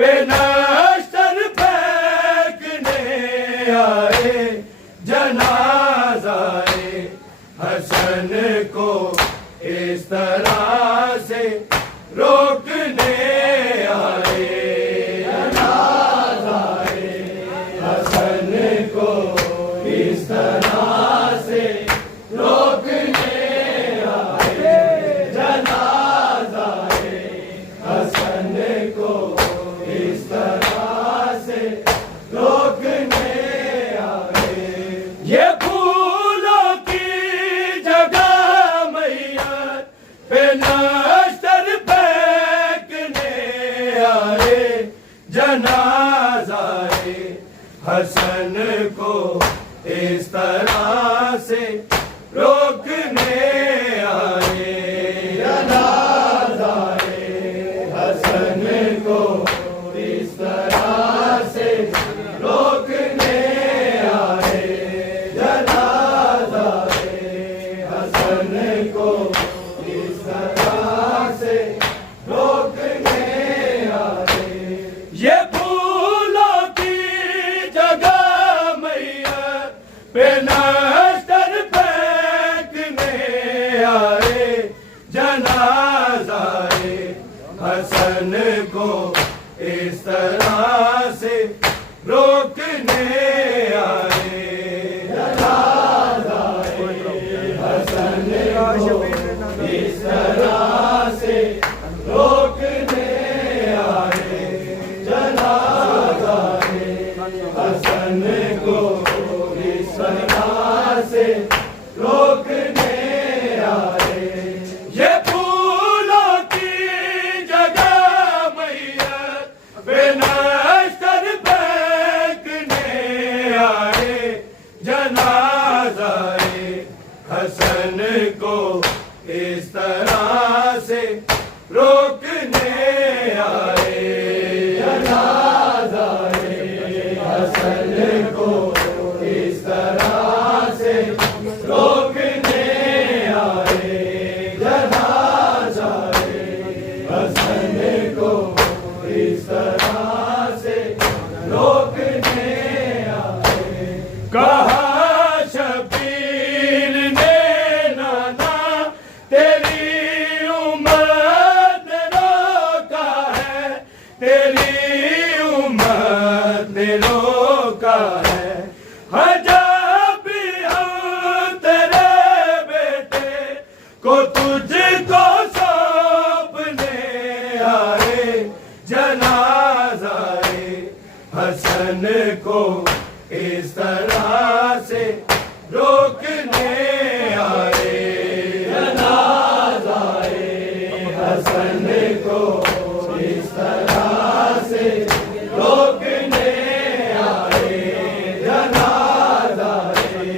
पे नश्तर फेंकने आए, जनाज़ाए हसन को इस तरह से रोकने आए, जनाज़ाए हसन को इस तरह से रोकने आए, जनाज़ाए हसन को इस तरह से रोकने आए। ये फूलों की जगह मैयत पे नश्तर फेंकने आए, जनाज़ाए हसन को इस तरह से रोकने आए, जनाज़ाए हसन को इस तरह से रोकने आए, जनाज़ाए हसन को इस तरह से रोकने आए। ये फूलों की जगह मैयत पे नश्तर फेंकने आए, जनाज़ाए हसन को इस तरह से रोकने आए, जनाज़ाए हसन को इस तरह से रोकने आए, जनाज़ाए हसन को इस तरह से रोकने आए। ये फूलों की जगह मैयत पे नश्तर फेंकने आए, जनाज़ाए हसन को इस तरह से रोकने आए, जनाज़ाए हसन को इस तरह से रोकने आए, जनाज़ाए हसन को इस तरह से रोकने आए। कहा शबीर ने नाना तेरी उम्मत ने रोका है, तेरी उम्मत ने रोका है, जब भी हम तेरे बेटे को तुझको सौंपने आए, जनाज़ाए हसन को इस तरह से रोकने आए, जनाज़ाए हसन को इस तरह से रोकने आए, जनाज़ाए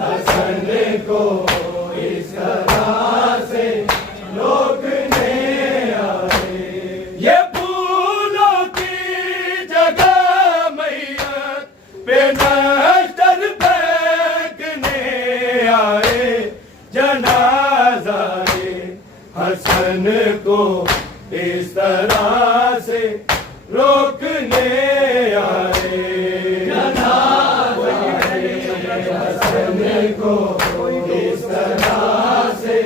हसन को इस तरह से रोकने आए। ये फूलों की जगह मैयत पे नश्तर फेंकने आए, जनाज़ाए हसन को इस तरह से रोकने आए, जनाज़ाए हसन को इस तरह से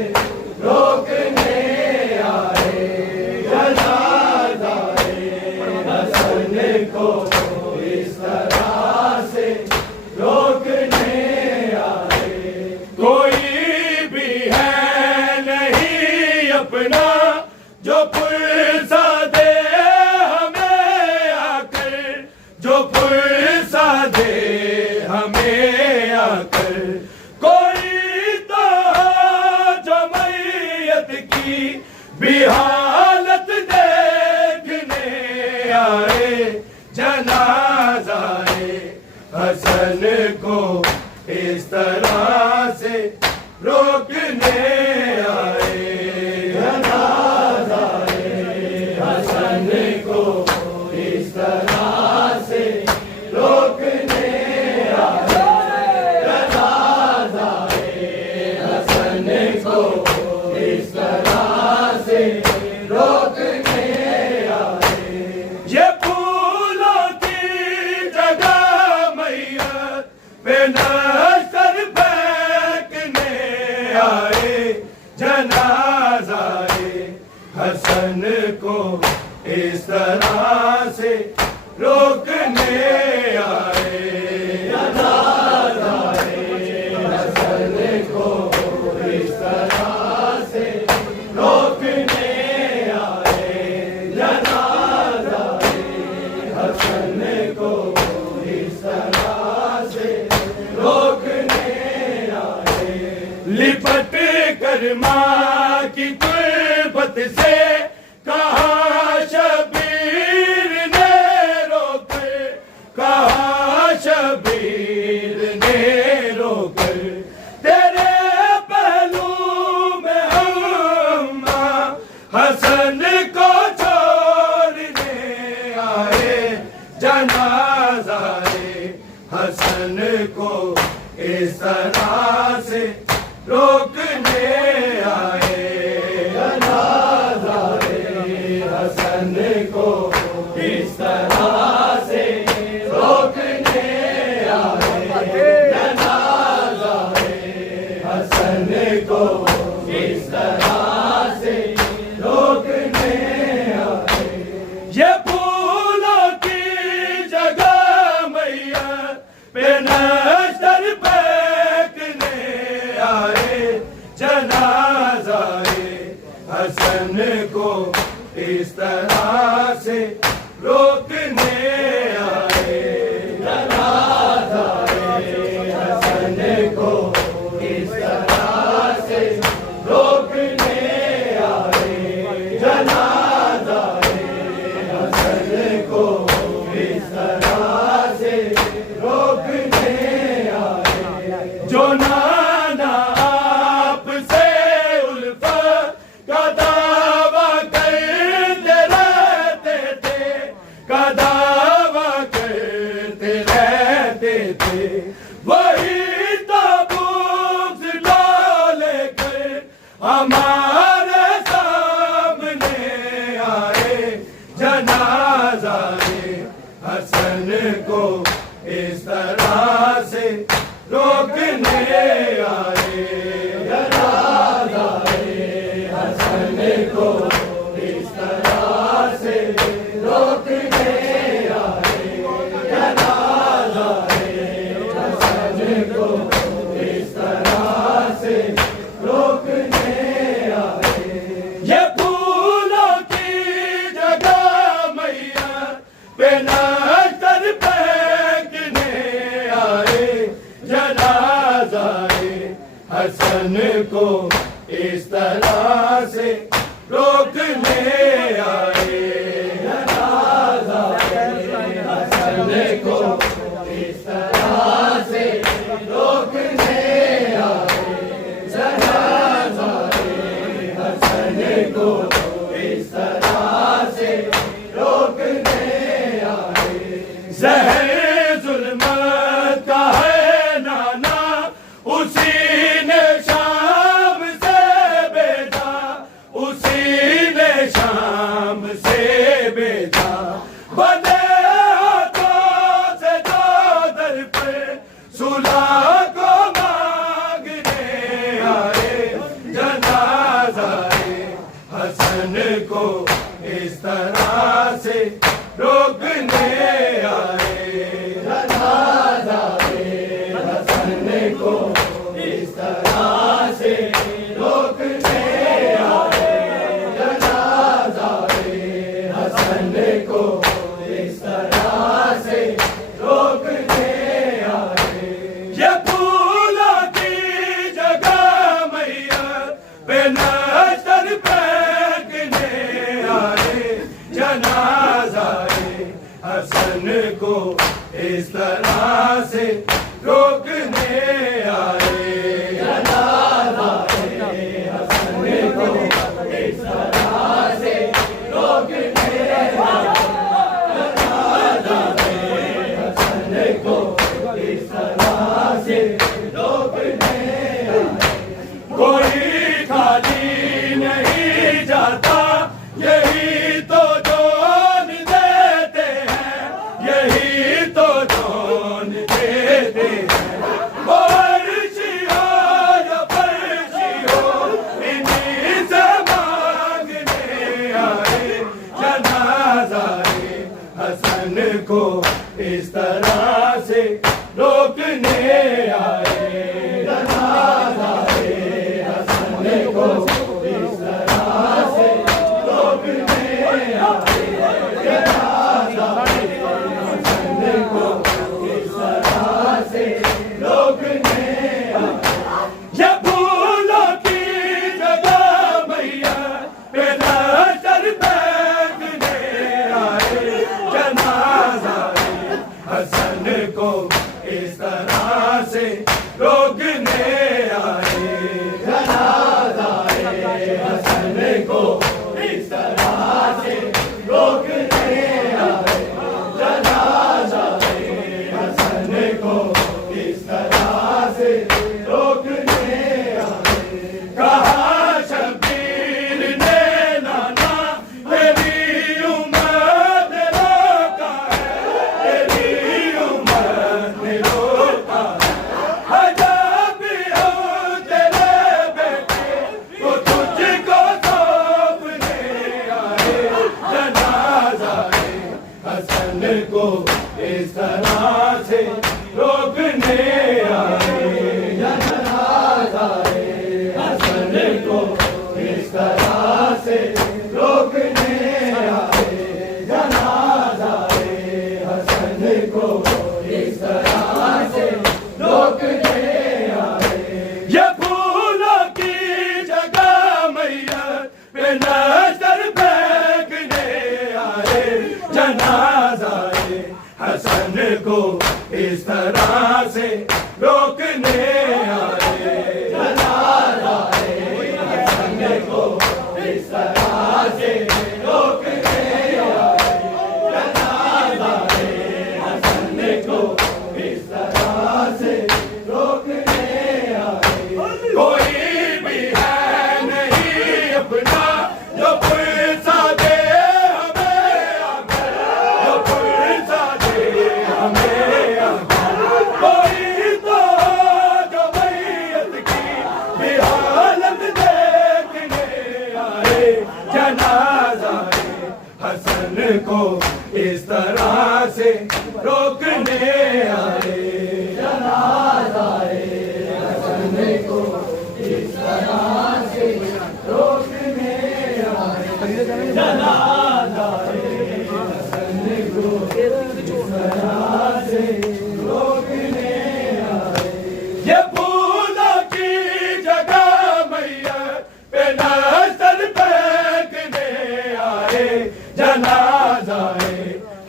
रोकने आए, जनाज़ाए हसन को इस तरह से रोकने आए। कोई भी है नहीं अपना जो पुरसा दे हमें आकर, जो पुरसा दे हमें आकर, कोई तो जो मैयत की भी हालत देखने आए, जनाज़ाए हसन को इस तरह से रोकने आए, जनाज़ाए हसन को इस तरह से रोकने आए, जनाज़ाए हसन को इस तरह से रोकने आए। ये तरह से रोकने आए। जनाजा हसन को इस तरह से रोकने आए। जनाजा हसन को इस तरह से रोकने आए। लिपट कर माँ की तुरबत से कहा शबीर ने रोक, कहा शबीर ने रोक, तेरे पहलू में अम्मा हसन को छोड़ने आए। जनाजा हसन को इस तरह से रोकने आए। जनाजा हसन को इस तरह से रोकने आए। जनाजा हसन को इस तरह से रोकने आए। ये फूलों की जगह मैया पे नजर फेंकने आए। जनाजा हसन को इस तरह से रोकने आए। जनाजा हसन को इस तरह से रोकने आए। जनाजा हसन को इस तरह से रोकने आए। जो नाना आपसे उल्फत का दावा करते रहते थे, का दावा करते रहते थे, वही ताबूत ला लेकर हमारे सामने आए। जनाजा हसन को इस तरह से रोकने आए। जनाजा हसन को इस तरह से रोकने आए। जनाजा हसन को इस तरह से रोकने आए। ये फूलों की जगह मैया पे नजर फेंकने आए। जनाजा हसन को इस तरह से रोकने आए। जनाजा हसन को इस तरह से रोकने आए। जनाजा हसन को इस तरह से रोकने आए। ज़हर ज़ुल्मत का है नाना उसी ने शाम से भेजा, उसी ने शाम से भेजा। बने हाथों से जो दर पे सुलह को मांगने आए। जनाजा हसन को इस तरह से रोकने आए। जनाजा हसन को इस तरह से रोकने आए। जनाजा हसन को इस तरह से रोकने आए। ये फूलों की जगह मैया पे नजर फेंकने आए। जनाजा हसन को इस तरह से रोकने आए। जनाजा हसन को इस तरह से रोकने आए। जनाजा हसन को इस तरह से रोकने आए। कोई खाली नहीं जाता यही तो जोन देते हैं, यही तो जोन देते हसन को इस तरह से रोकने आए। जनाज़ाए हसन को इस तरह से रोकने आए। जनाज़ाए हसन को इस तरह से रोकने आए। ये फूलों की जगह मैया पे नजर फेंकने आए। जनाज़ाए हसन को इस तरह से रोकने आए। जनाज़ाए हसन को इस तरह से रोकने आए। जनाज़ाए हसन को इस तरह से रोकने आए। कहा शबीर ने नाना तेरी उम्मत ने रोका है। तेरी उम्मत ने रोका है। अजब भी हो तेरे बेटे वो तुझको सौंपने आए। जनाज़ाए हसन को इस तरह से रोकने आए। जनाज़ाए हसन को इस तरह से रोकने आए। जनाज़ाए हसन को इस तरह से रोकने आए। ये फूलों की जगह मैया पे नजर फेंकने आए। जनाज़ाए हसन को इस तरह से रोकने आए। जनाज़ाए हसन को इस तरह से रोकने आए। जनाज़ाए हसन को इस तरह से रोकने आए। कोई भी है नहीं अपना जो पुरसा दे हमें आकर। जो पुरसा दे हमें आकर। कोई तो जो मैयत की भी हालत देखने आए। जनाज़ाए हसन को इस तरह से रोकने आए। जनाज़ाए हसन को इस तरह से रोकने आए। जनाज़ाए हसन को इस तरह से रोकने आए। ये फूलों की जगह मैया पे नजर फेंकने आए। जनाज़ाए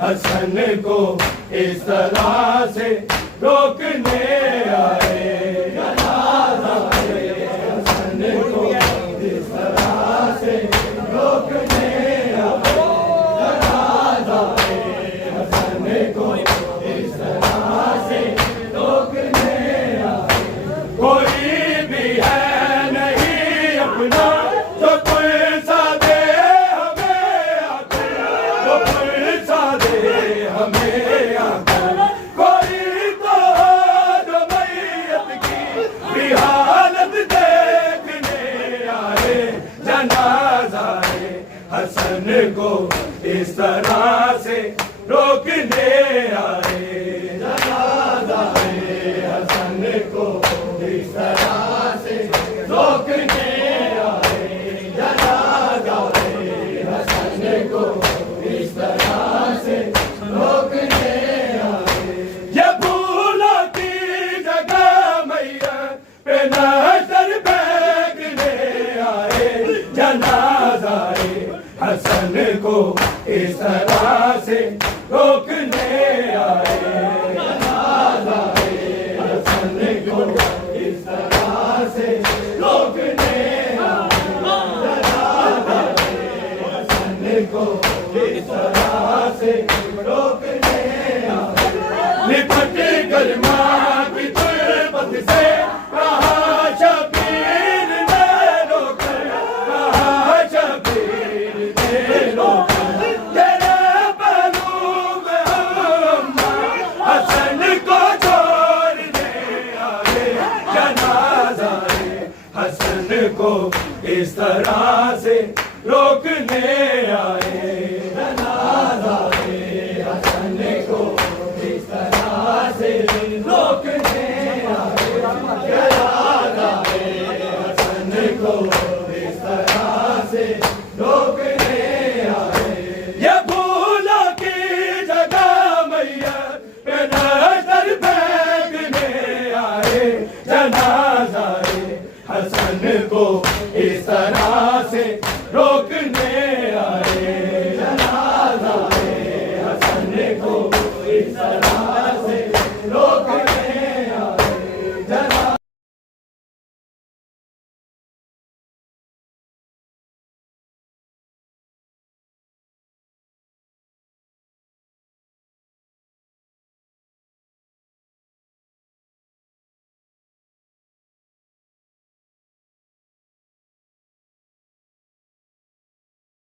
हसन को इस तरह से रोकने आए। जनाज़ाए हसन को इस तरह से रोकने आए। जनाज़ाए हसन को इस तरह से रोकने आए। कोई भी है नहीं अपना जो पुरसा दे हमें आकर। जो पुरसा दे हमें आकर। कोई तो जो मैयत की भी हालत देखने आए। जनाज़ाए हसन को इस तरह से रोकने आए। जनाज़ाए हसन को इस तरह से रोकने आए। जनाज़ाए हसन को इस तरह से रोकने आए। ये फूलों की जगह मैया पे नजर फेंकने आए। जनाज़ाए हसन को इस तरह से रोकने आए। जनाज़ाए हसन को इस तरह से रोकने आए। जनाज़ाए हसन को इस तरह से रोकने आए। लिपट कर माँ की तुरबत से कहा शबीर ने रोकर। कहा शबीर ने रोकर। तेरे पहलू में अम्मा हसन को छोड़ने आए। जनाज़ाए हसन को इस तरह से रोकने आए। जनाज़ाए हसन इस तरह